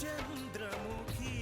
చంద్రముఖి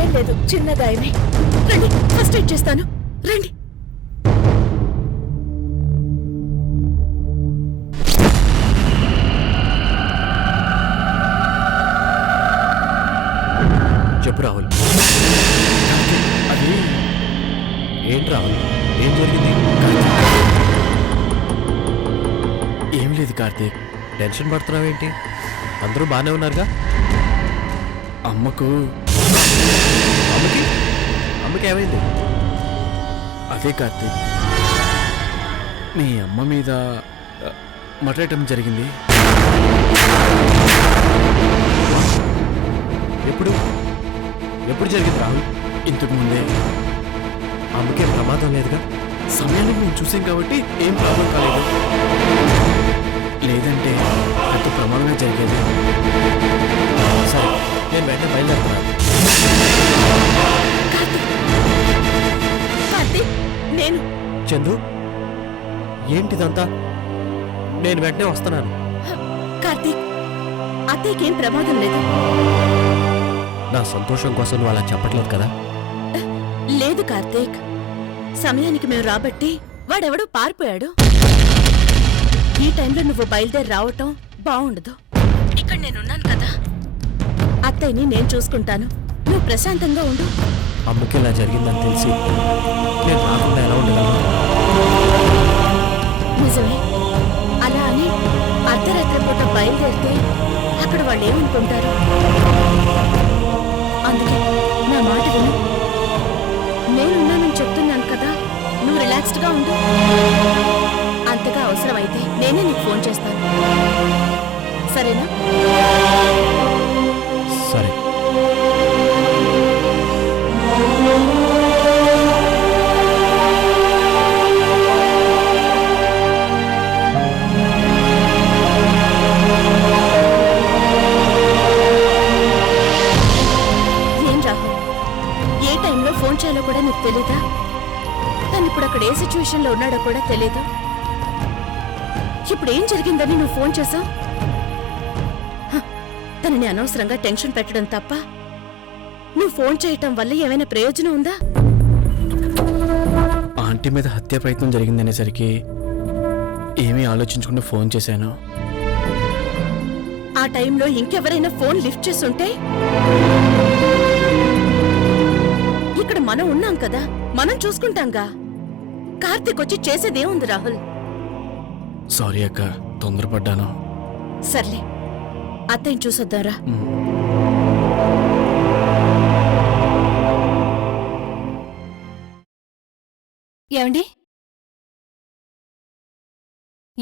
ఏం లేదు, చిన్న గాయమే. రండి, ఫస్ట్ ఎయిడ్ చేస్తాను. రండి. చెప్పు రాహుల్. అది ఏంటి రాహుల్, ఏం జరిగింది? ఏం లేదు కార్తీక్. టెన్షన్ పడుతున్నావేంటి? అందరూ బాగానే ఉన్నారుగా? అమ్మకి అమ్మకి ఏమైంది? అదే కార్తీక్, మీ అమ్మ మీద మటరటం జరిగింది. ఎప్పుడు ఎప్పుడు జరిగింది రాహుల్? ఇంతకు ముందే. అమ్మకేం ప్రమాదం లేదుగా? సమయానికి మేము చూసాం కాబట్టి ఏం ప్రాబ్లం కాలేదు. లేదంటే అంత ప్రమాదమే జరిగేది. సరే, నేను వెంటనే బయలుదేరుతున్నాను. కార్తీక్, నేను. చందు, ఏంటిదంతా? నేను వెంటనే వస్తున్నాను. కార్తీక్, అత్తయ్యకేం ప్రమాదం లేదు. నా సంతోషం కోసం నువ్వు అలా చెప్పట్లేదు కదా? లేదు కార్తీక్, సమయానికి మేము రాబట్టి వాడెవడో పారిపోయాడు. ఈ టైంలో నువ్వు బయలుదేరి రావటం బాగుండదు. ఇక్కడ నేనున్నాను కదా, అత్తయ్యని నేను చూసుకుంటాను. నువ్వు ప్రశాంతంగా ఉండు. అమ్మకి ఇలా జరిగిందని తెలిసి నేను రాకుండా ఎలా ఉండగలను? నిజమే. అలా అని అర్ధరాత్రి పూట బయలుదేరితే అక్కడ వాళ్ళు ఏమనుకుంటారు? అందుకే నా మాట విను. నేనున్నానని చెప్తున్నాను కదా, నువ్వు రిలాక్స్డ్గా ఉండు. అంతగా అవసరమైతే నేనే నీకు ఫోన్ చేస్తాను, సరేనా? సరే. ఏం రాహుల్, ఏ టైంలో ఫోన్ చేయాలో కూడా నీకు తెలీదా? తను ఇప్పుడు అక్కడ ఏ సిచ్యువేషన్లో ఉన్నాడో కూడా తెలీదు. ఇప్పుడు ఏం జరిగిందని నువ్వు ఫోన్ చేశావు? తనని అనవసరంగా టెన్షన్ పెట్టడం తప్ప నువ్వు ఫోన్ చేయటం వల్ల ఏమైనా ప్రయోజనం ఉందా? ఆంటీ మీద హత్య ప్రయత్నం జరిగిందనేసరికి ఏమీ ఆలోచించకుండా ఫోన్ చేశాను. ఆ టైంలో ఇంకెవరైనా ఫోన్ లిఫ్ట్ చేస్తుంటే? ఇక్కడ మనం ఉన్నాం కదా, మనం చూసుకుంటాంగా. కార్తీక్ వచ్చి చేసేదేముంది రాహుల్? సారీ అక్క, తొందరపడ్డాను. సర్లే, అత్తయ్యని చూసొద్దారా. ఏమండి?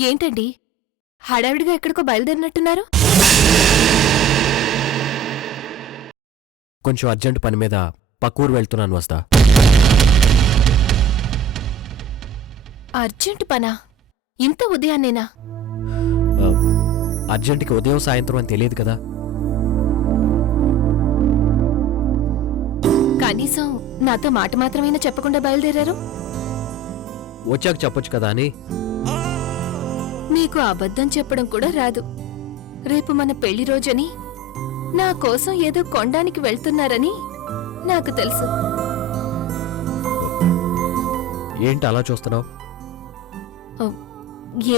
ఏంటండి హడావిడిగా ఎక్కడికో బయలుదేరినట్టున్నారు? కొంచెం అర్జెంట్ పని మీద పక్కూరు వెళ్తున్నాను, వస్తా. అర్జెంట్ పనా? ఇంత ఉదయాన్నేనా? అర్జెంట్కి ఉదయం సాయంత్రం అని తెలియదు కదా? కనీసం నాతో మాట మాత్రమైనా చెప్పకుండా బయలుదేరారు. వచ్చాక చెప్పొచ్చు కదా అని. మీకు అబద్ధం చెప్పడం కూడా రాదు. రేపు మన పెళ్లి రోజని, నా కోసం ఏదో కొనడానికి వెళ్తున్నారని నాకు తెలుసు. ఏంటి అలా చూస్తున్నావు?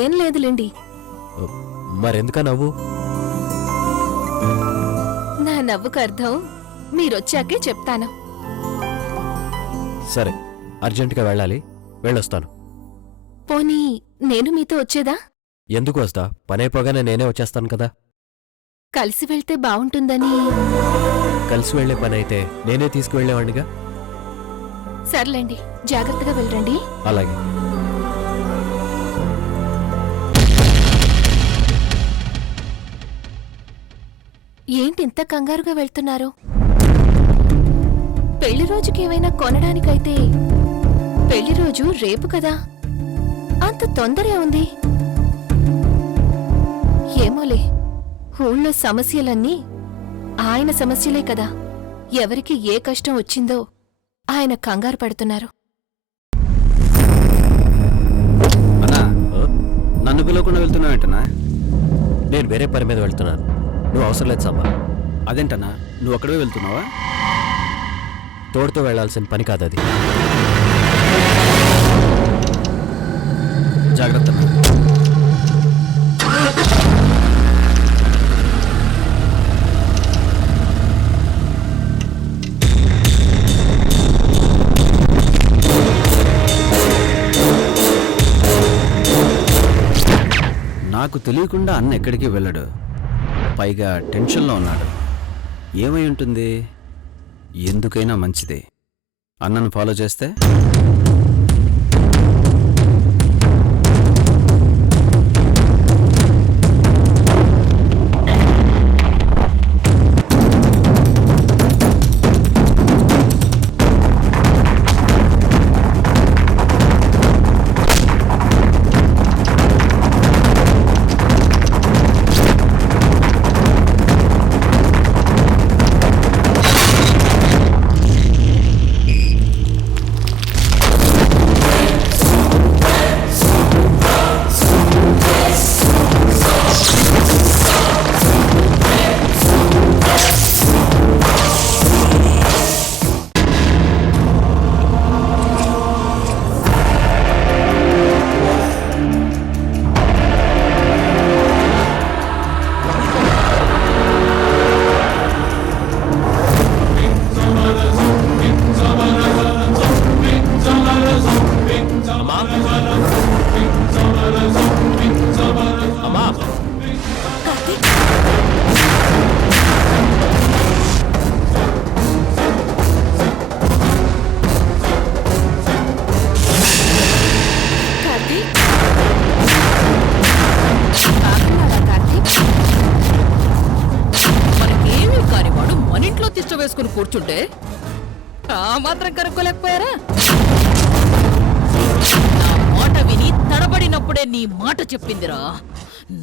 ఏం లేదులేండి. మరెందుక నవ్వు? నా నవ్వుకు అర్థం మీరొచ్చాకే చెప్తాను. సరే, అర్జెంటుగా వెళ్ళాలి, వెళ్ళొస్తాను. పోనీ నేను మీతో వచ్చేదా? ఎందుకు వస్తా? పనైపోగానే నేనే వచ్చేస్తాను కదా. కలిసి వెళ్తే బావుంటుందని. కలిసి వెళ్లే పని అయితే నేనే తీసుకువెళ్ళేవాడిగా. సర్లేండి, జాగ్రత్తగా వెళ్ళండి. అలాగే. ఏంటి ఇంత కంగారుగా వెళ్తున్నారు? పెళ్లి రోజుకి ఏమైనా కొనడానికైతే పెళ్లి రోజు రేపు కదా, అంత తొందరే ఉంది. ఏమోలే, ఊళ్ళో సమస్యలన్నీ ఆయన సమస్యలే కదా. ఎవరికి ఏ కష్టం వచ్చిందో ఆయన కంగారు పడుతున్నారు. అన్నా, నన్ను పిలవకుండా వెళ్తున్నావేంటన్నా? నేను వేరే పని మీద వెళ్తున్నాను. నువ్వు అవసరం లేదు సాంబా. అదేంటన్నా, నువ్వు అక్కడే వెళ్తున్నావా? తోడుతో వెళ్లాల్సిన పని కాదు అది. జాగ్రత్త. నాకు తెలియకుండా అన్న ఎక్కడికి వెళ్ళడు. పైగా టెన్షన్లో ఉన్నాడు. ఏమై ఉంటుంది? ఎందుకైనా మంచిదే అన్నను ఫాలో చేస్తే. వేసుకుని కూర్చుంటే ఆ మాత్రం కనుక్కోలేకపోయారా? నా మాట విని తడబడినప్పుడే నీ మాట చెప్పిందిరా,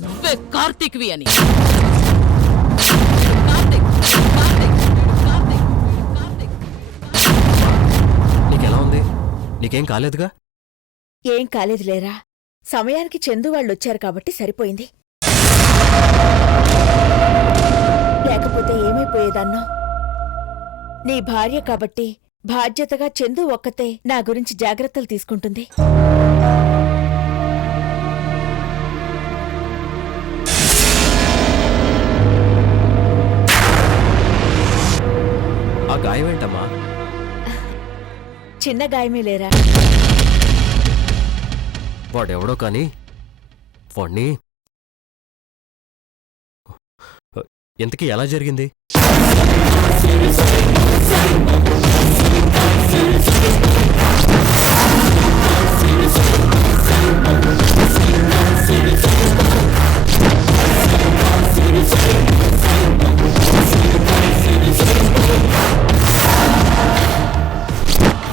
నువ్వే కార్తీక్వి అని. కార్తీక్, కార్తీక్, కార్తీక్, కార్తీక్. నీకెలా ఉంది? నీకేం కాలేదుగా? ఏం కాలేదులేరా, సమయానికి చందు వాళ్ళొచ్చారు కాబట్టి సరిపోయింది. లేకపోతే ఏమైపోయేదన్నో. నీ భార్య కాబట్టి బాధ్యతగా చందు ఒక్కతే నా గురించి జాగ్రత్తలు తీసుకుంటుంది. ఆ గాయం ఏంటమ్మా? చిన్న గాయమే లేరా. వాడెవడో కానీ వాణ్ణి ఎంతకీ ఎలా జరిగింది?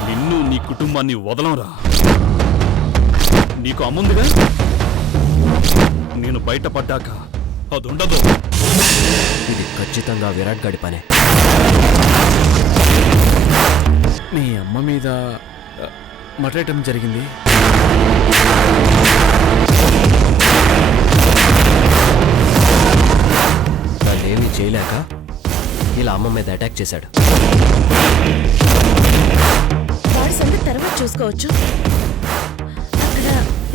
నిన్ను నీ కుటుంబాన్ని వదలంరా. నీకు అమ్ముందిగా, నేను బయటపడ్డాక అదుండదు. ఇది ఖచ్చితంగా విరాట్ గాడి పనే. మీ అమ్మ మీద మటేయటం జరిగింది. దాన్నేమీ చేయలేక ఇలా అమ్మ మీద అటాక్ చేశాడు. వాడి సంగతి తర్వాత చూసుకోవచ్చు. అక్కడ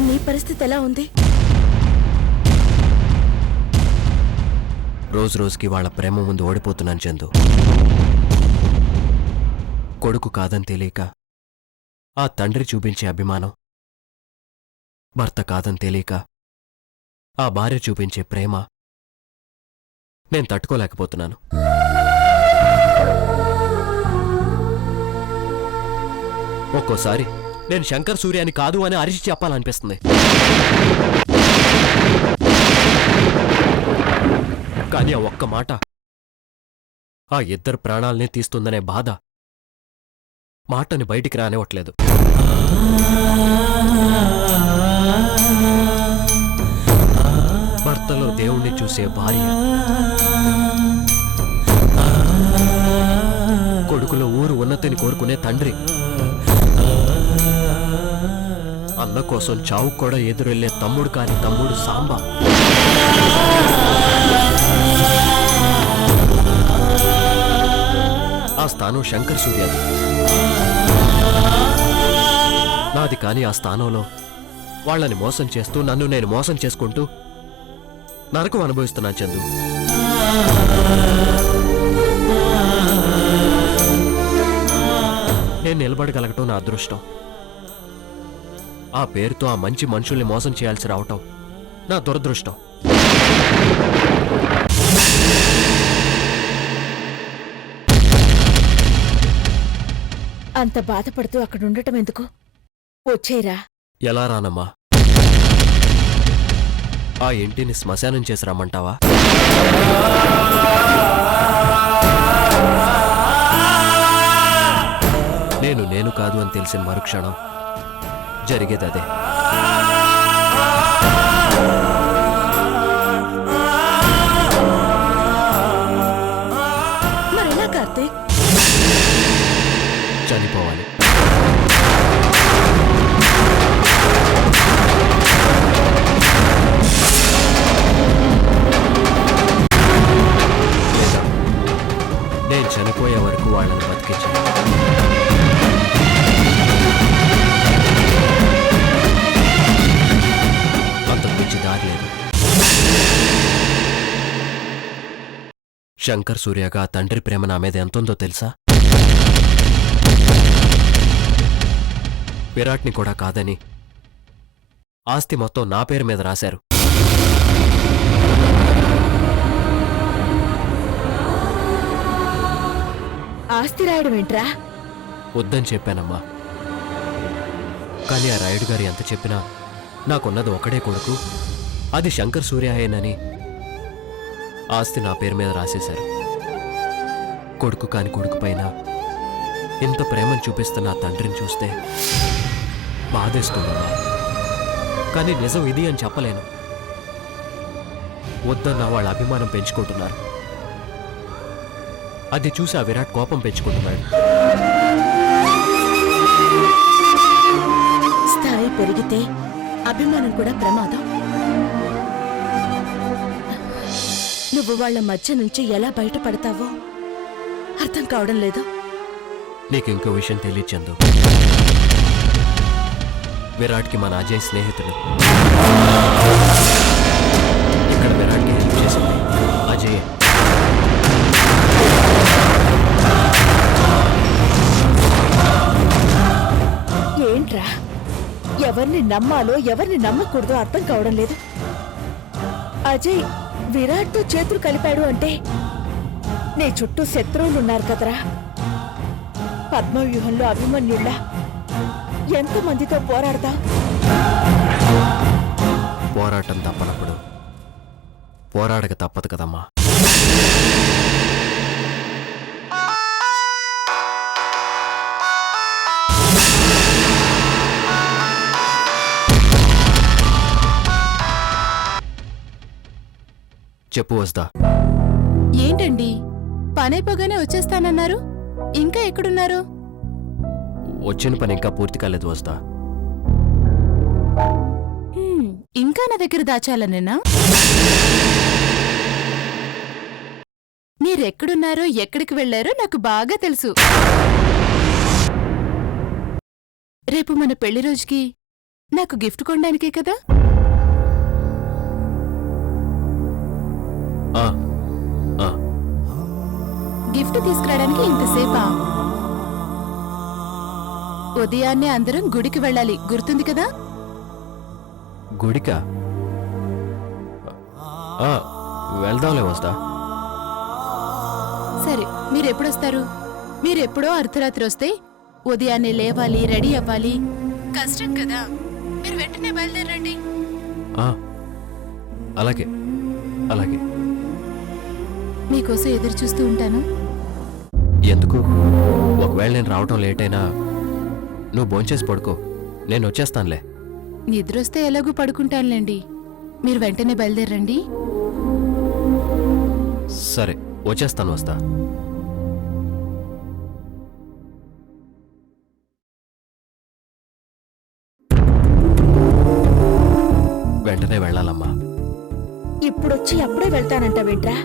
నీ పరిస్థితి ఎలా ఉంది? రోజు రోజుకి వాళ్ళ ప్రేమ ముందు ఓడిపోతున్నాను చందు. కొడుకు కాదని తెలియక ఆ తండ్రి చూపించే అభిమానం, భర్త కాదని తెలియక ఆ భార్య చూపించే ప్రేమ నేను తట్టుకోలేకపోతున్నాను. ఒక్కోసారి నేను శంకర్ సూర్యాని కాదు అని అరిచి చెప్పాలనిపిస్తుంది. కానీ ఆ ఒక్క మాట ఆ ఇద్దరు ప్రాణాలనే తీస్తుందనే బాధ మాటని బయటికి రానివ్వట్లేదు. భర్తలో దేవుణ్ణి చూసే భార్య, కొడుకులో ఊరు ఉన్నతిని కోరుకునే తండ్రి, అన్న కోసం చావు కూడా ఎదురెళ్లే తమ్ముడు కాని తమ్ముడు సాంబా, ఆ స్థానం శంకర్ సూర్యది. నాది కాని ఆ స్థానంలో వాళ్ళని మోసం చేస్తూ నన్ను నేను మోసం చేసుకుంటూ నరకం అనుభవిస్తున్నాను చందు. నేను నిలబడగలగటం నా అదృష్టం. ఆ పేరుతో ఆ మంచి మనుషుల్ని మోసం చేయాల్సి రావటం నా దురదృష్టం. అంత బాధపడుతూ అక్కడ ఉండటం ఎందుకు? వచ్చేరా. ఎలా రానమ్మా? ఆ ఇంటిని శ్మశానం చేసి రమ్మంటావా? నేను కాదు అని తెలిసిన మరుక్షణం జరిగేదదే. మరెలా కార్తీక్? చనిపోవాలి. లేదా నేను చనిపోయే వరకు వాళ్ళని బతికించాను. అంతకు మించి దారి లేదు. శంకర్ సూర్యగా తండ్రి ప్రేమ నా మీద ఎంతుందో తెలుసా? విరాట్ని కూడా కాదని ఆస్తి మొత్తం నా పేరు మీద రాశారు. ఆస్తి రాయడం ఏంట్రా? వద్దని చెప్పానమ్మా. కానీ ఆ రాయుడు గారు ఎంత చెప్పినా నాకున్నది ఒకడే కొడుకు, అది శంకర్ సూర్యాయేనని ఆస్తి నా పేరు మీద రాసేశారు. కొడుకు కాని కొడుకు పైన ఇంత ప్రేమను చూపిస్తున్న ఆ తండ్రిని చూస్తే బాధేస్తుందమ్మా. కానీ నిజం ఇది అని చెప్పలేను. వద్దన్న వాళ్ళ అభిమానం పెంచుకుంటున్నారు. అది చూసి ఆ విరాట్ కోపం పెంచుకుంటున్నాడు. స్థాయి పెరిగితే అభిమానం కూడా ప్రమాదం. నువ్వు వాళ్ళ మధ్య నుంచి ఎలా బయటపడతావో అర్థం కావడం లేదు. నీకు ఇంకో విషయం తెలియచందు. విరాట్కి మన అజయ్ స్నేహితుడు. ఇక్కడ విరాట్కి హెల్ప్ చేసింది అజయ్. ఏంట్రా, ఎవరిని నమ్మాలో ఎవరిని నమ్మకూడదో అర్థం కావడం లేదు. అజయ్ విరాట్తో చేతులు కలిపాడు అంటే నీ చుట్టూ శత్రువులున్నారు కదరా. పద్మవ్యూహంలో అభిమన్యుళ్ళ ఎంతమందితో పోరాడతా? పోరాటం తప్పనప్పుడు పోరాడక తప్పదు కదమ్మా. చెప్పు వస్తా. ఏంటండి, పనైపోగానే వచ్చేస్తానన్నారు? ఇంకా ఎక్కడున్నారు? వచ్చిన పని ఇంకా పూర్తి కాలేదు వస్తా. ఇంకా నా దగ్గర దాచాలనేనా? మీరెక్కడున్నారో ఎక్కడికి వెళ్లారో నాకు బాగా తెలుసు. రేపు మన పెళ్లి రోజుకి నాకు గిఫ్ట్ కొనడానికే కదా? గిఫ్ట్ తీసుకురావడానికి ఇంతసేపా? ఉదయాన్నే అందరం గుడికి వెళ్ళాలి, గుర్తుంది కదా? గుడికా? వెళ్దాంలే వస్తా. సరే మీరు ఎప్పుడొస్తారు? మీరు ఎప్పుడో అర్ధరాత్రి వస్తే ఉదయాన్నే లేవాలి, రెడీ అవ్వాలి. కష్టం కదా. మీరు వెంటనే బయలుదేరండి. ఆ, అలాగే అలాగే. మీకోసం ఎదురు చూస్తూ ఉంటాను. ఎందుకు? ఒకవేళ నేను రావటం లేట్ అయినా నువ్వు భోంచేసి పడుకో, నేను వచ్చేస్తానులే. నిద్రొస్తే ఎలాగూ పడుకుంటానులేండి. మీరు వెంటనే బయలుదేరండి. సరే వచ్చేస్తాను, వస్తా. వెంటనే వెళ్ళాలమ్మా. ఇప్పుడొచ్చి అప్పుడే వెళ్తానంటావేంట్రా?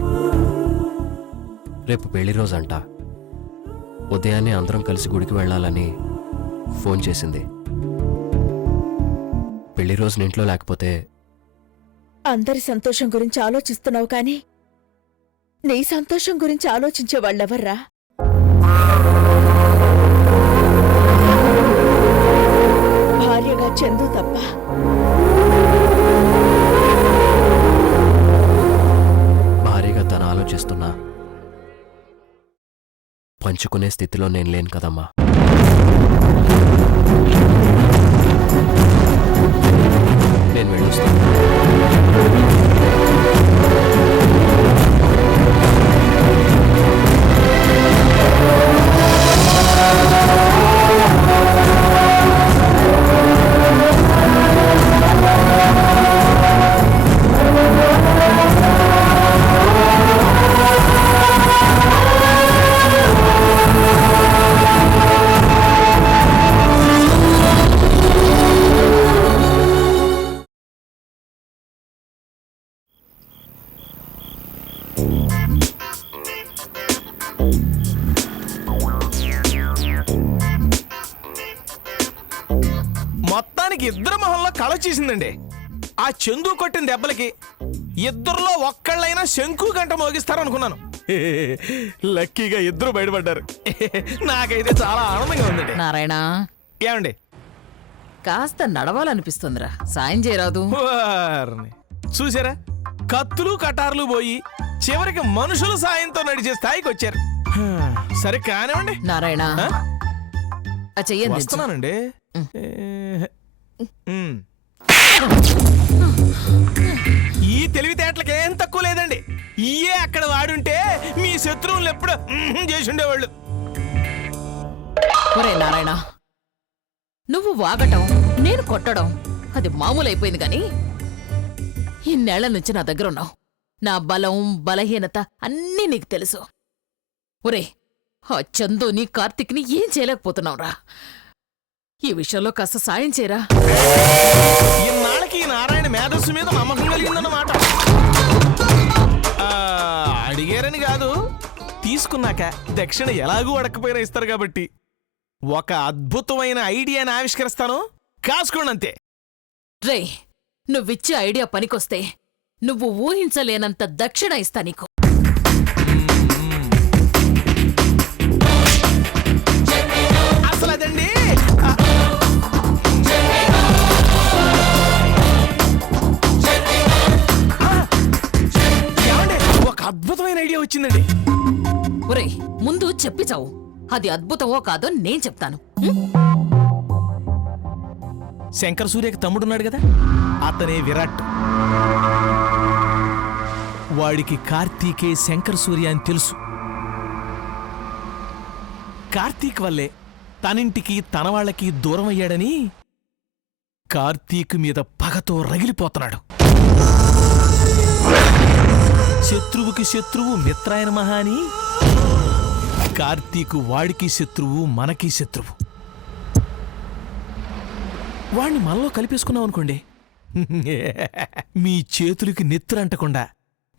రేపు పెళ్లి రోజంట. ఉదయాన్నే అందరం కలిసి గుడికి వెళ్ళాలని ఫోన్ చేసింది. పెళ్లి రోజున ఇంట్లో లేకపోతే అందరి సంతోషం గురించి ఆలోచిస్తున్నావు కానీ నీ సంతోషం గురించి ఆలోచించే వాళ్ళెవర్రా? భార్యగా చందు తప్ప. భారీగా తను ఆలోచిస్తున్నా పంచుకునే స్థితిలో నేను లేను కదమ్మా. నేను వెళ్ళొస్తాను. మొత్తానికి ఇద్దరు మొహంలో కళ చేసిందండి. ఆ చందు కొట్టిన దెబ్బలకి ఇద్దరులో ఒక్కళ్ళైనా శంకు గంట మోగిస్తారు అనుకున్నాను. లక్కీగా ఇద్దరు బయటపడ్డారు. నాకైతే చాలా ఆనందంగా ఉందండి. నారాయణ, ఏమండి? కాస్త నడవాలనిపిస్తుందిరా, సాయం చేయరాదు? వారిని చూసారా, కత్తులు కటార్లు పోయి చివరికి మనుషుల సాయంతో నడిచే స్థాయికి వచ్చారు. సరే కానివ్వండి. నారాయణ, ఆ? ఆ చెయ్యండి. వస్తున్నానండి. ఈ తెలివితేటలకి ఏం తక్కువ లేదండి. ఇయే అక్కడ వాడుంటే మీ శత్రువులు ఎప్పుడు చేసి ఉండేవాళ్ళు. ఒరే నారాయణ, నువ్వు వాగటం, నేను కొట్టడం అది మామూలు అయిపోయింది కానీ ఇన్నేళ్ల నుంచి నా దగ్గర ఉన్నావు. నా బలం బలహీనత అన్నీ నీకు తెలుసు. ఒరే, ఆ చందుని కార్తిక్ని ఏం చేయలేకపోతున్నావురా. ఈ విషయంలో కాస్త సాయం చేయరా. ఇన్నాళ్ళకి ఈ నారాయణ మేధస్సు మీద నమ్మకం కలిగిందన్నమాట. అడిగారని కాదు, తీసుకున్నాక దక్షిణ ఎలాగూ అడకపోయినా ఇస్తారు కాబట్టి ఒక అద్భుతమైన ఐడియాని ఆవిష్కరిస్తాను. కాసుకోండి అంతే. రే, నువ్విచ్చే ఐడియా పనికొస్తే నువ్వు ఊహించలేనంత దక్షిణ ఇస్తా నీకు. అసలు అదండి, ఒక అద్భుతమైన ఐడియా వచ్చిందండి. ఒరే, ముందు చెప్పి చావు. అది అద్భుతమో కాదో నేను చెప్తాను. శంకర్ సూర్యకి తమ్ముడున్నాడు కదా, అతనే విరాట్. వాడికి కార్తీకే శంకర్ సూర్య అని తెలుసు. కార్తీక్ వల్లే తనింటికి తన వాళ్ళకి దూరం అయ్యాడని కార్తీక్ మీద పగతో రగిలిపోతున్నాడు. శత్రువుకి శత్రువు మిత్రాయన మహాని. కార్తీకు వాడికి శత్రువు, మనకి శత్రువు. వాణ్ణి మనలో కలిపేసుకున్నాం అనుకోండి, మీ చేతులకి నెత్తురంటకుండా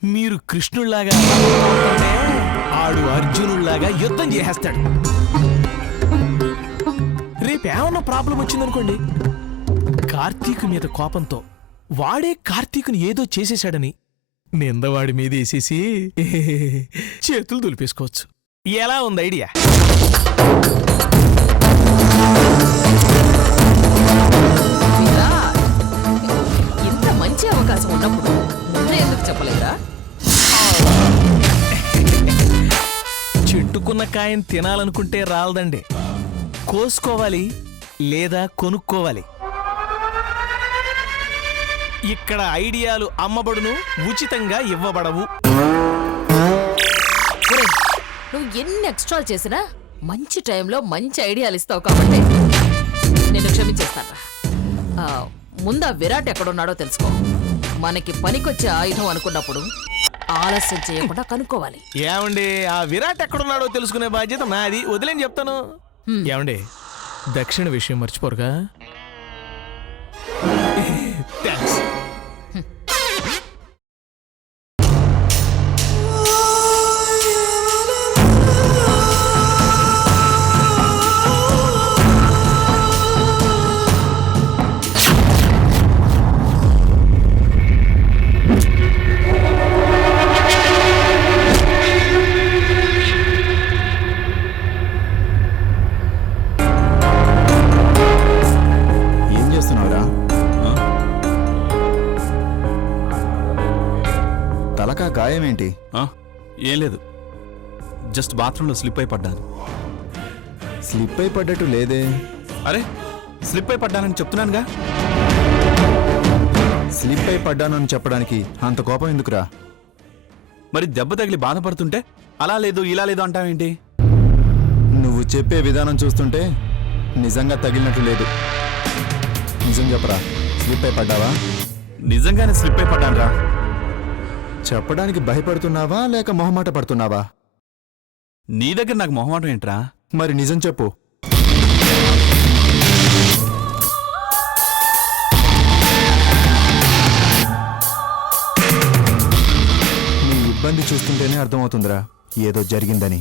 మీరు కృష్ణుళ్లాగా, ఆడు అర్జునుళ్లాగా యుద్ధం చేసేస్తాడు. రేపేమన్నా ప్రాబ్లం వచ్చిందనుకోండి, కార్తీకు మీద కోపంతో వాడే కార్తీకుని ఏదో చేసేశాడని నిందవాడి మీద వేసేసి చేతులు దులిపేసుకోవచ్చు. ఎలా ఉంది ఐడియా? ఇంత మంచి అవకాశం ఉన్నప్పుడు ముందే ఎందుకు చెప్పలేదురా? చెట్టుకున్న కాయని తినాలనుకుంటే రాలదండి, కోసుకోవాలి లేదా కొనుక్కోవాలి. ఇక్కడ ఐడియాలు అమ్మబడును, ఉచితంగా ఇవ్వబడవు. ఒరేయ్, నువ్వు ఎన్ని ఎక్స్ట్రాలు చేసినా మంచి టైంలో మంచి ఐడియాలు ఇస్తావు కాబట్టి నేను క్షమించేస్తాను. ముందు ఆ విరాట్ ఎక్కడున్నాడో తెలుసుకో. మనకి పనికొచ్చే ఆయుధం అనుకున్నప్పుడు ఆలస్యం చేయకుండా కనుక్కోవాలి. ఏమండి, ఆ విరాట్ ఎక్కడున్నాడో తెలుసుకునే బాధ్యత నాది, వదిలేని చెప్తాను. ఏమండి, దక్షిణ విషయం మర్చిపోరుగా? థ్యాంక్స్. ఏం చేస్తున్నావురా? తలకా గాయం ఏంటి? ఏం లేదు, జస్ట్ బాత్రూంలో స్లిప్ అయి పడ్డాను. స్లిప్ అయి పడ్డట్టు లేదే. అరే, స్లిప్ అయి పడ్డానని చెప్తున్నానుగా. స్లిప్ అయి పడ్డానని చెప్పడానికి అంత కోపం ఎందుకురా? మరి దెబ్బ తగిలి బాధపడుతుంటే అలా లేదు ఇలా లేదు అంటావేంటి? నువ్వు చెప్పే విధానం చూస్తుంటే నిజంగా తగిలినట్టు లేదు. నిజం చెప్పరా, స్లిప్ అయి పడ్డావా? నిజంగానే స్లిప్ అయి పడ్డానురా. చెప్పడానికి భయపడుతున్నావా లేక మొహమాట పడుతున్నావా? నీ దగ్గర నాకు మొహమాటం ఏంట్రా? మరి నిజం చెప్పు. నీ ఇబ్బంది చూస్తుంటేనే అర్థమవుతుందిరా ఏదో జరిగిందని.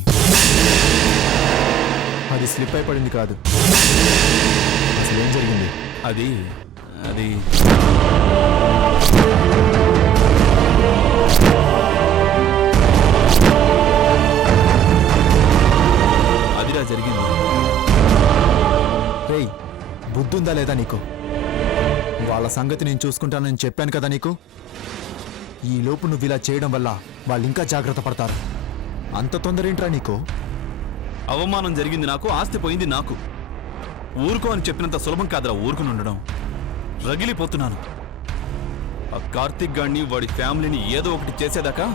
అది స్లిప్ అయి పడింది కాదు. అసలు ఏం జరిగింది? అది అది అదిరా జరిగింది. రేయ్, బుద్ధుందా లేదా నీకు? వాళ్ళ సంగతి నేను చూసుకుంటానని చెప్పాను కదా నీకు. ఈ లోపు నువ్వు ఇలా చేయడం వల్ల వాళ్ళు ఇంకా జాగ్రత్త పడతారు. అంత తొందర ఏంట్రా నీకు? అవమానం జరిగింది నాకు, ఆస్తి పోయింది నాకు. ఊరుకో అని చెప్పినంత సులభం కాదురా ఊరుకుని ఉండడం. రగిలిపోతున్నాను. ఆ కార్తిక్ గాడిని వాడి ఫ్యామిలీని ఏదో ఒకటి చేసేదాకా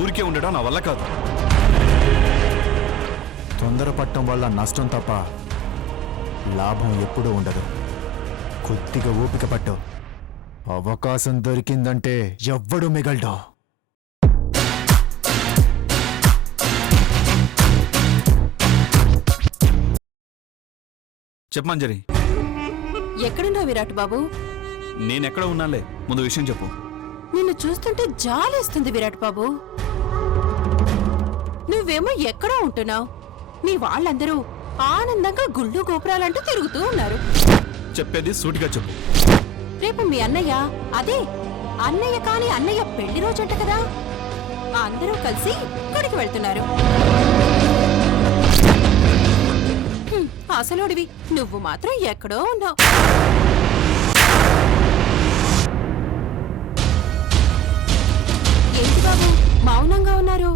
ఊరికే ఉండడం నా వల్ల కాదు. తొందరపడటం వల్ల నష్టం తప్ప లాభం ఎప్పుడూ ఉండదు. కొద్దిగా ఓపిక పట్టు. అవకాశం దొరికిందంటే ఎవ్వడూ మిగలడు. చెప్పమంజరి, ఎక్కడున్నావు విరాట్ బాబు? నేనెక్కడ ఉన్నాలే, ముందు విషయం చెప్పు. నిన్ను చూస్తుంటే జాలేస్తుంది విరాట్ బాబు. నువ్వేమో ఎక్కడో ఉంటున్నావు, నీ వాళ్ళందరూ ఆనందంగా గుళ్ళు గోపురాలంటూ తిరుగుతూ ఉన్నారు. చెప్పేది సూటిగా చెప్పు. రేపు మీ అన్నయ్య, అదే అన్నయ్య కాని అన్నయ్య పెళ్లి రోజంట కదా, అందరూ కలిసి గుడికి వెళ్తున్నారు. అసలోడివి నువ్వు మాత్రం ఎక్కడో ఉన్నావు. ఏంటి బాబు మౌనంగా ఉన్నారు?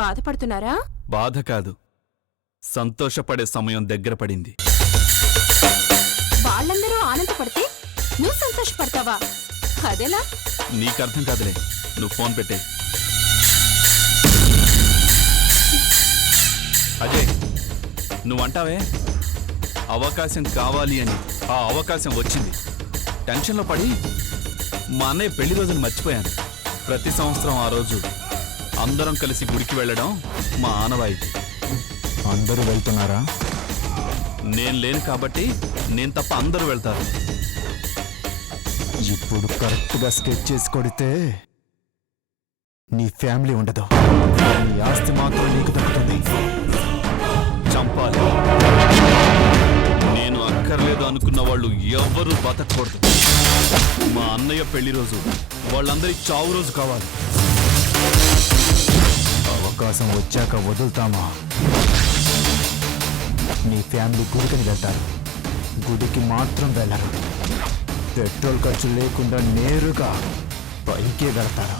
బాధపడుతున్నారా? బాధ కాదు, సంతోషపడే సమయం దగ్గర పడింది. వాళ్ళందరూ ఆనందపడితే నువ్వు సంతోషపడతావా? అదేలా? నీకర్థం కాదులే, నువ్వు ఫోన్ పెట్టే. అజయ్, నువ్వంటావే అవకాశం కావాలి అని. ఆ అవకాశం వచ్చింది. టెన్షన్లో పడి మా అన్నయ్య పెళ్లి రోజును మర్చిపోయాను. ప్రతి సంవత్సరం ఆ రోజు అందరం కలిసి గుడికి వెళ్ళడం మా ఆనవాయితీ. అందరూ వెళ్తున్నారా? నేను లేను కాబట్టి నేను తప్ప అందరూ వెళ్తారు. ఇప్పుడు కరెక్ట్గా స్కెచ్ చేసి కొడితే నీ ఫ్యామిలీ ఉండదు, నీ ఆస్తి మాత్రం నీకు దక్కుతుంది. చంపాలి. నేను అక్కర్లేదు అనుకున్న వాళ్ళు ఎవ్వరూ బతకూడదు. మా అన్నయ్య పెళ్లి రోజు వాళ్ళందరి చావు రోజు కావాలి. అవకాశం వచ్చాక వదులుతామా? నీ ఫ్యామిలీ గుడికని వెళ్తారు, గుడికి మాత్రం వెళ్ళరు. పెట్రోల్ ఖర్చు లేకుండా నేరుగా పైకే వెళ్తారు.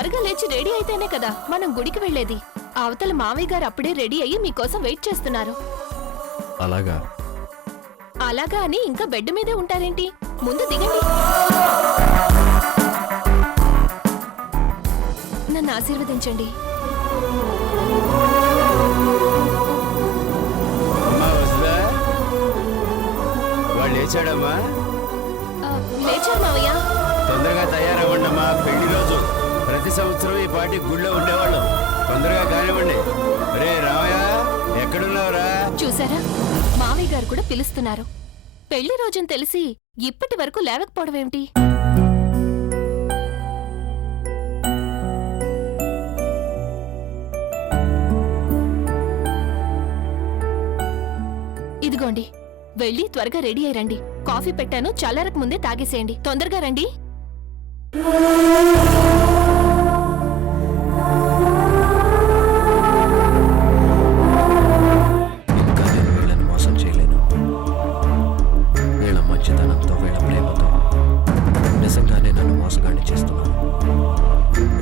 త్వరగా లేచి రెడీ అయితేనే కదా మనం గుడికి వెళ్ళేది. అవతల మావయ్య గారు అప్పుడే రెడీ అయ్యి మీకోసం వెయిట్ చేస్తున్నారు. అలాగా? అలాగా అని ఇంకా బెడ్ మీదే ఉంటారేంటి? ముందు దిగండి. నన్ను ఆశీర్వదించండి. వాళ్ళు లేచాడమ్మా? లేచారు మావయ్య. తొందరగా తయారవ్వండమ్మా, పెళ్లి రోజు. ప్రతి సంవత్సరం ఈ పార్టీ గుళ్ళో ఉండేవాళ్ళం. తొందరగా కానివ్వండి. రే రామయ్య, ఎక్కడున్నావురా? చూసారా, మావయ్య గారు కూడా పిలుస్తున్నారు. పెళ్లి రోజుని తెలిసి ఇప్పటి వరకు లేవకపోవడం ఏమిటి? ఇదిగోండి, వెళ్ళి త్వరగా రెడీ అయ్యి రండి. కాఫీ పెట్టాను, చల్లారక ముందే తాగేసేయండి. తొందరగా రండి. ఇంకా నేను వీళ్ళని మోసం చేయలేను. వీళ్ళ మంచితనంతో, వీళ్ళ ప్రేమతో నిజంగానే నన్ను మోసగాడిని చేస్తున్నాను.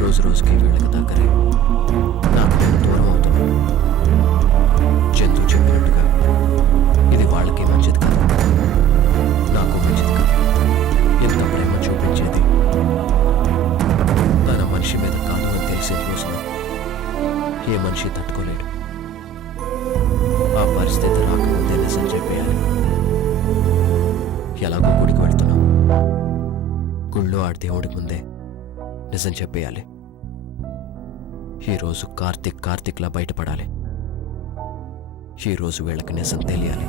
రోజు రోజుకి వీళ్ళకి దగ్గరే, నాకు నేను దూరం అవుతున్నాను. చందు చెప్పినట్టుగా ఇది వాళ్ళకి మంచిది కాదు, నాకు మంచిది కాదు. ఎంత ప్రేమ చూపించేది తన మనిషి మీద కాదు అని తెలిసిన రోజున ఏ మనిషి తట్టుకోలేడు. ఆ పరిస్థితి రాకముందే నిజం చెప్పేయాలి. ఎలాగో గుడికి వెళ్తున్నాం, గుళ్ళో ఆడి దేవుడి ముందే నిజం చెప్పేయాలి. ఈరోజు కార్తిక్లా బయటపడాలి. ఈరోజు వీళ్ళకి నిజం తెలియాలి.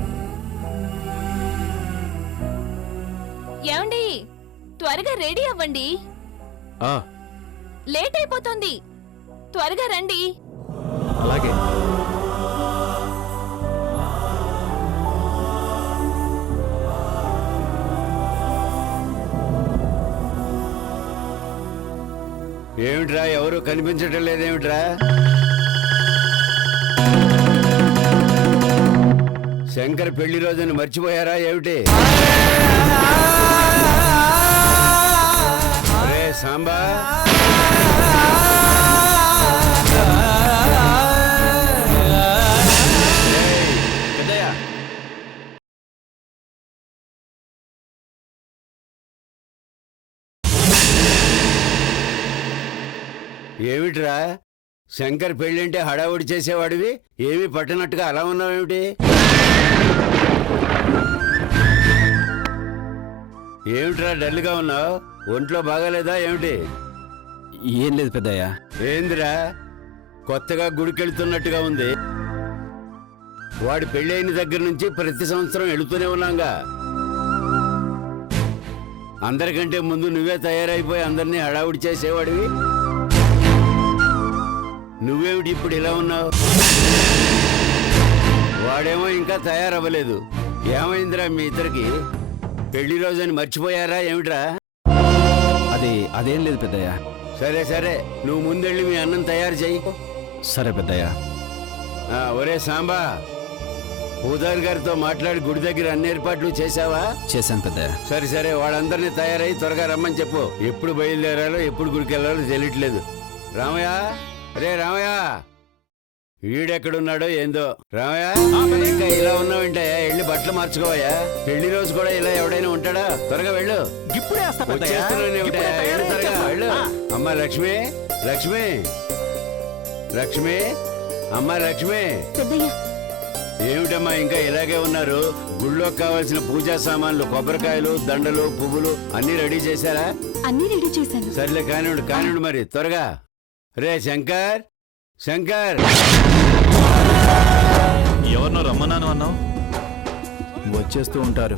ఏమండి, త్వరగా రెడీ అవ్వండి. ఆ, లేట్ అయిపోతుంది. త్వరగా రండి. అలాగే. ఏమిట్రా, ఎవరు కనిపించటం లేదేమిట్రా? శంకర్ పెళ్లి రోజుని మర్చిపోయారా ఏమిటి? అరే సాంబా, పెద్దయ్యా, ఏమిట్రా శంకర్ పెళ్ళంటే హడావుడి చేసేవాడివి, ఏమీ పట్టనట్టుగా అలా ఉన్నావేమిటి? ఏమిట్రా డల్గా ఉన్నావు? ఒంట్లో బాగాలేదా ఏమిటి? ఏం లేదు పెద్దయ్య. ఏందిరా కొత్తగా గుడికెళ్తున్నట్టుగా ఉంది? వాడి పెళ్ళైన దగ్గర నుంచి ప్రతి సంవత్సరం వెళుతూనే ఉన్నాగా. అందరికంటే ముందు నువ్వే తయారైపోయి అందరినీ హడావుడి చేసేవాడివి. నువ్వేమిటి ఇప్పుడు ఇలా ఉన్నావు? వాడేమో ఇంకా తయారవ్వలేదు. ఏమైందిరా మీ ఇద్దరికి? పెళ్లి రోజని మర్చిపోయారా ఏమిట్రా? అదేం లేదు పెద్దయ్య. సరే సరే, నువ్వు ముందెళ్ళి మీ అన్నం తయారు చెయ్యి. సరే పెద్దయ్య. ఒరే సాంబా, పూజారి గారితో మాట్లాడి గుడి దగ్గర అన్ని ఏర్పాట్లు చేశావా? చేశాను పెద్దయ్య. సరే సరే, వాళ్ళందరినీ తయారై త్వరగా రమ్మని చెప్పు. ఎప్పుడు బయలుదేరాలో ఎప్పుడు గుడికి వెళ్ళాలో తెలియట్లేదు. రామయ్య, రే రామయ్య, ఈడెక్కడున్నాడో ఏందో. రామయ్య, ఇంకా ఇలా ఉన్నావంటాయా? వెళ్ళి బట్టలు మార్చుకోవయ్యా. పెళ్లి రోజు కూడా ఇలా ఎవడైనా ఉంటాడా? త్వరగా వెళ్ళు. ఇప్పుడే త్వరగా వెళ్ళు. అమ్మా లక్ష్మి, లక్ష్మి, లక్ష్మి, అమ్మా లక్ష్మి. ఏమిటమ్మా ఇంకా ఇలాగే ఉన్నారు? గుళ్ళోకి కావాల్సిన పూజా సామాన్లు, కొబ్బరికాయలు, దండలు, పువ్వులు అన్ని రెడీ చేశారా? అన్ని రెడీ చేశాను. సర్లే కానివ్వండి మరి త్వరగా. రే శంకర్, శంకర్, ఎవరినో రమ్మన్నాను అన్నావు? వచ్చేస్తూ ఉంటారు.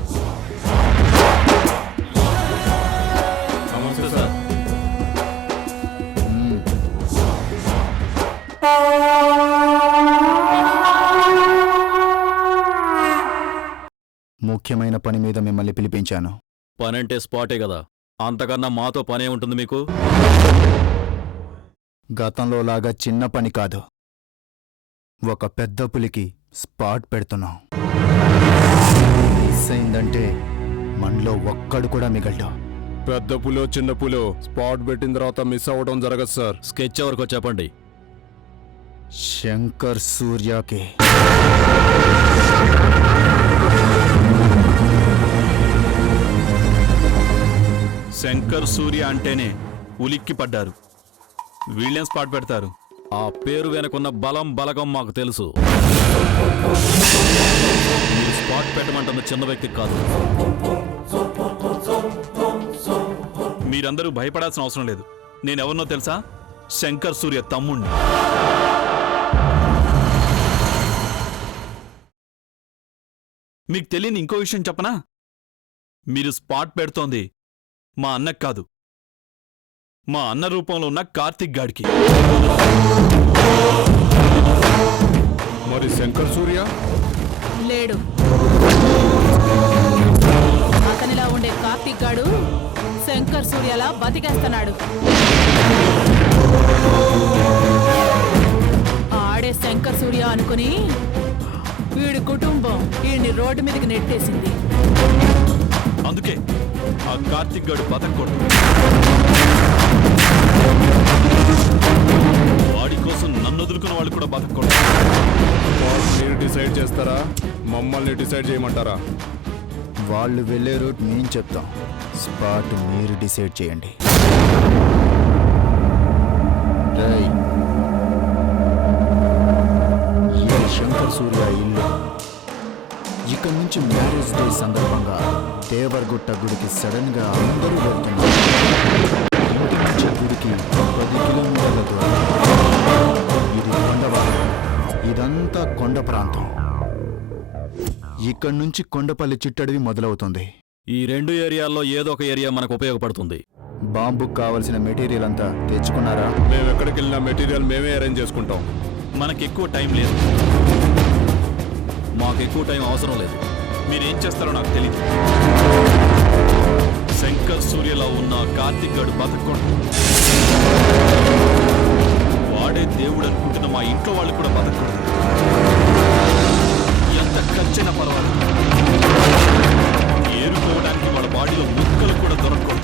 నమస్తే సార్. ముఖ్యమైన పని మీద మిమ్మల్ని పిలిపించాను. పనంటే స్పాటే కదా, అంతకన్నా మాతో పనే ఉంటుంది మీకు? గతంలో లాగా చిన్న పని కాదు, ఒక పెద్ద పులికి స్పాట్ పెడుతున్నాం. మిస్ అయిందంటే మనలో ఒక్కడు కూడా మిగలడు. పెద్ద పులో చిన్న పులో స్పాట్ పెట్టిన తర్వాత మిస్ అవ్వడం జరగదు సార్. స్కెచ్ ఎవరికో చెప్పండి. శంకర్ సూర్యకి. శంకర్ సూర్య అంటేనే ఉలిక్కి పడ్డారు. వీళ్ళేం స్పాట్ పెడతారు? ఆ పేరు వెనకున్న బలం బలగం మాకు తెలుసు. మీరు స్పాట్ పెట్టమంటున్న చిన్న వ్యక్తి కాదు. మీరందరూ భయపడాల్సిన అవసరం లేదు. నేనెవరినో తెలుసా? శంకర్ సూర్య తమ్ముణ్ణి. మీకు తెలియని ఇంకో విషయం చెప్పనా? మీరు స్పాట్ పెడుతోంది మా అన్నకు కాదు, మా అన్న రూపంలో ఉన్న కార్తిక్ గాడికి. మరి శంకర్ సూర్య లేడు. అతనిలా ఉండే కార్తిక్ గాడు శంకర్ సూర్యలా బతికేస్తున్నాడు. ఆడే శంకర్ సూర్య అనుకుని వీడి కుటుంబం వీడిని రోడ్డు మీదకి నెట్టేసింది. అందుకే ఆ కార్తిక్ గాడు బతకూడదు. వాడి కోసం నన్ను వదులుకున్న వాళ్ళు కూడా బతకూడదు. మీరు డిసైడ్ చేస్తారా, మమ్మల్ని డిసైడ్ చేయమంటారా? వాళ్ళు వెళ్ళే రూట్ నేను చెప్తాం, స్పాట్ మీరు డిసైడ్ చేయండి. ఈ శంకర్ సూర్య ఇల్లు. ఇక్కడి నుంచి మ్యారేజ్ డే సందర్భంగా దేవర్గుట్ట గుడికి సడన్ గా అందరూ వెళ్తున్నారు. ఇంటి నుంచి గుడికి 10 కిలోమీటర్ల దూరం. ఇది కొండవాడ. ఇదంతా కొండ ప్రాంతం. ఇక్కడి నుంచి కొండపల్లి చిట్టడివి మొదలవుతుంది. ఈ 2 ఏరియాల్లో ఏదో ఒక ఏరియా మనకు ఉపయోగపడుతుంది. బాంబుకు కావలసిన మెటీరియల్ అంతా తెచ్చుకున్నారా? మేము ఎక్కడికి వెళ్ళినా మెటీరియల్ మేమే అరేంజ్ చేసుకుంటాం. మనకి ఎక్కువ టైం లేదు. మాకు ఎక్కువ టైం అవసరం లేదు. మీరేం చేస్తారో నాకు తెలియదు. శంకర్ సూర్యలా ఉన్న కార్తిక్ గాడు బతకూడదు. వాడే దేవుడు అనుకుంటున్న మా ఇంట్లో వాళ్ళు కూడా బతకూడదు. ఎంత ఖర్చైనా పర్వాలేదు. ఏరుకోవడానికి వాళ్ళ బాడీలో ముక్కలు కూడా దొరకకూడదు.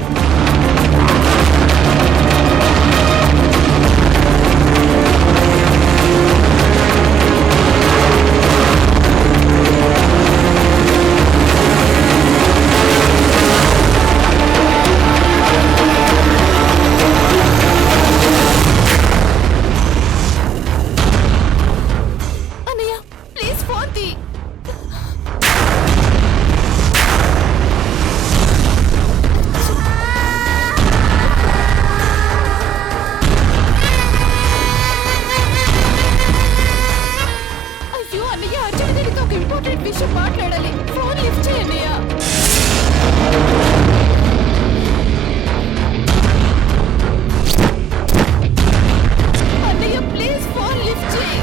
మాట్లాడాలి. ఫోన్ లిఫ్ట్ చేయండి. అన్నయ్య ప్లీజ్ ఫోన్ లిఫ్ట్ చేయి.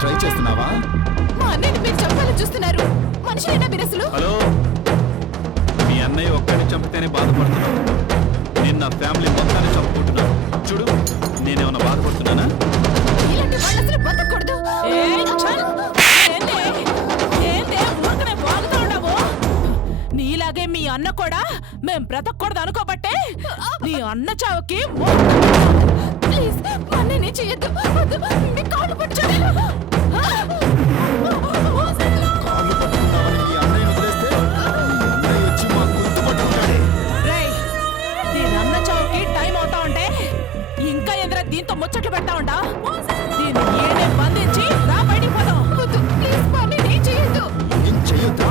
ట్రై చేస్తున్నావా? మా అన్నయ్యని మీరు చంపాలని చూస్తున్నారు. మనిషినేనా మీరు అసలు? హలో, మీ అన్నయ్య ఒక్కడిని చంపితేనే బాధపడుతున్నాను. నేను నా ఫ్యామిలీ మొత్తాన్ని చంపుకుంటున్నాను. చూడు, నేనేమన్నా బాధపడుతున్నానా? ఇలాంటి వాళ్ళు అసలు బతకూడదు. నీలాగే మీ అన్న కూడా మేం బ్రతకూడదు అనుకోబట్టే నీ అన్న చావుకి ప్లీజ్ అన్నయ్యని చేయొద్దు. మీ కాళ్ళు పట్టుకోండి. దీని అన్న చావుకి టైం అవుతా ఉంటే ఇంకా ఎదుర దీంతో ముచ్చట్లు పెడతా ఉంటా. దీన్ని ఏడే బంధించి రా బయటికి పోదాం. ప్లీజ్ అన్నయ్యని చేయొద్దు. ఏం చెయ్యొద్దా?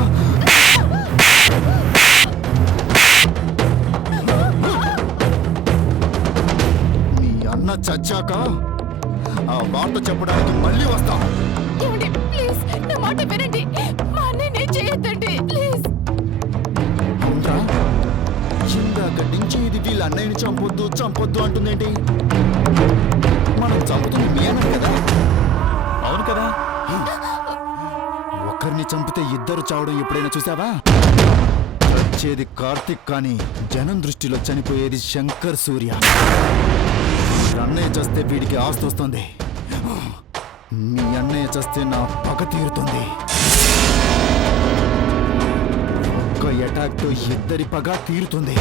నీ అన్న చచ్చాక ఆ వార్త చెప్పడానికి మళ్ళీ వస్తా. ఏమండి ప్లీజ్ నా మాట వినండి. మా అన్నయ్యని చేయొద్దండి ప్లీజ్. అవునరా, ఇందాక నుంచి ఇది వీళ్ళ అన్నయ్యని చంపొద్దు చంపొద్దు అంటుందేంటి? మనం చంపుతుంది మీ అన్న కదా? అవును కదా. ఒకరిని చంపితే ఇద్దరు చావడం ఎప్పుడైనా చూసావా? వచ్చేది కార్తిక్ కానీ జనం దృష్టిలో చనిపోయేది శంకర్ సూర్య. అన్నయ్య చస్తే వీడికి ఆస్తి వస్తుంది, మీ అన్నయ్య చస్తే నా పగ తీరుతుంది. ఒక్క అటాక్తో ఇద్దరి పగ తీరుతుంది.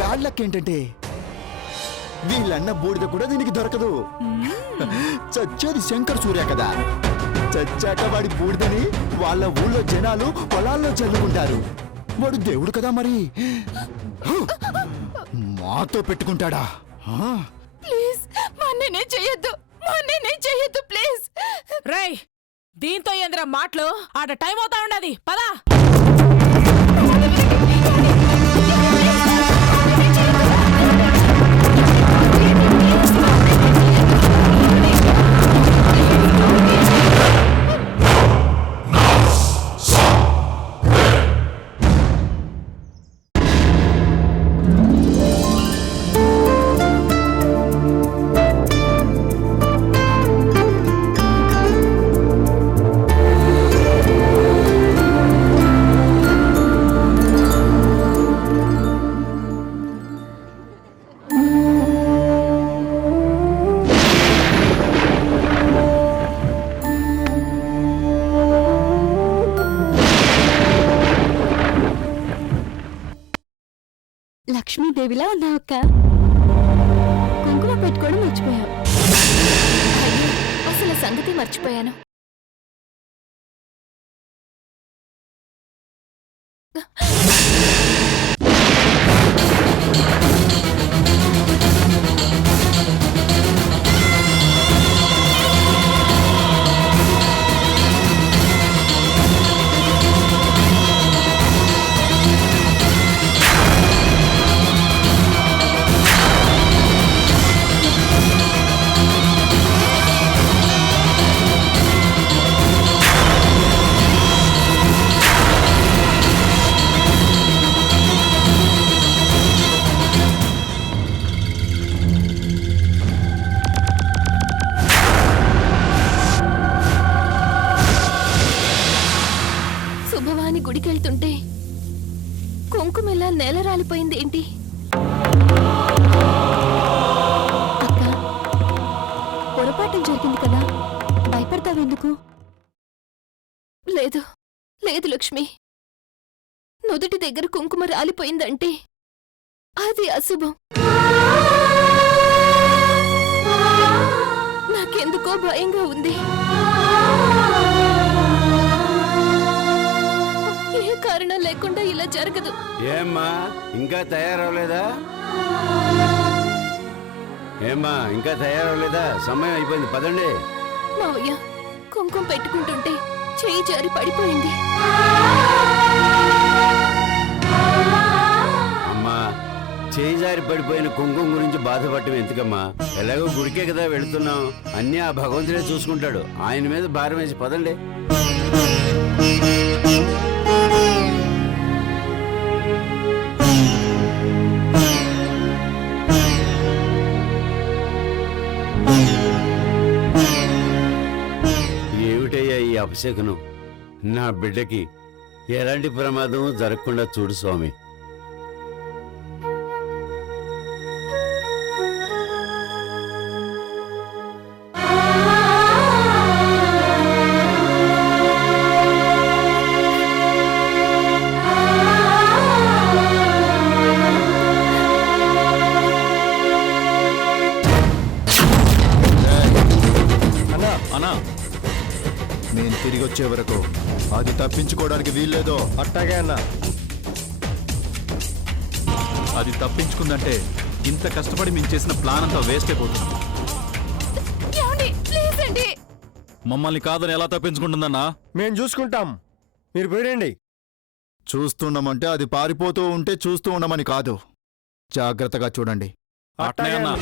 వాళ్ళకేంటంటే వీళ్ళన్న బూడిద కూడా దీనికి దొరకదు. చచ్చేది శంకర్ సూర్య కదా, చచ్చాక వాడి బూడిదని వాళ్ళ ఊళ్ళో జనాలు పొలాల్లో చల్లుకుంటారు. వాడు దేవుడు కదా, మరి మాతో పెట్టుకుంటాడా? ప్లీజ్ మా అన్నయ్యనే చెయ్యొద్దు, మా అన్నయ్యనే చెయ్యొద్దు ప్లీజ్. రేయ్, దీంతో ఏంద్రా మాటలు? ఆడ టైం అవుతా ఉండదు, పదా. లక్ష్మీదేవిలా ఉన్నావు అక్క. కుంకుమ పెట్టుకోవడం మర్చిపోయావు. అసలు సంగతి మర్చిపోయాను. శుభవాని గుడికెళ్తుంటే కుంకుమెల్లా నేల రాలిపోయింది ఏంటి? అక్క, పొరపాటు జరిగింది కదా, భయపడతావెందుకు? లేదు లేదు లక్ష్మి, నుదుటి దగ్గర కుంకుమ రాలిపోయిందంటే అది అశుభం. నాకెందుకో భయంగా ఉంది. ఏ కారణం లేకుండా ఇలా జరగదు. ఏమ్మా ఇంకా తయారవలేదా? సమయం అయిపోయింది, పదండి. మావయ్య, కుంకుమ పెట్టుకుంటుంటే చేయి జారి పడిపోయింది. అమ్మా, చేయి జారి పడిపోయిన కుంకుమ గురించి బాధపడటం ఎందుకమ్మా? ఎలాగో గుడికే కదా వెళుతున్నాం, అన్నీ ఆ భగవంతుడే చూసుకుంటాడు. ఆయన మీద భారం వేసి పదండి. ఏమిటయ్యా ఈ అపశకునం? నా బిడ్డకి ఎలాంటి ప్రమాదం జరగకుండా చూడు స్వామి. నేను తిరిగి వచ్చే వరకు అది తప్పించుకోవడానికి వీల్లేదో. అట్టాగే అన్నా. అది తప్పించుకుందంటే ఇంత కష్టపడి మేము చేసిన ప్లాన్ అంతా వేస్ట్ అయిపోతుంది. మమ్మల్ని కాదని ఎలా తప్పించుకుంటుందన్నా? మేము చూసుకుంటాం, మీరు పోయండి. చూస్తున్నామంటే అది పారిపోతూ ఉంటే చూస్తూ ఉండమని కాదు, జాగ్రత్తగా చూడండి. అట్నే అన్నా.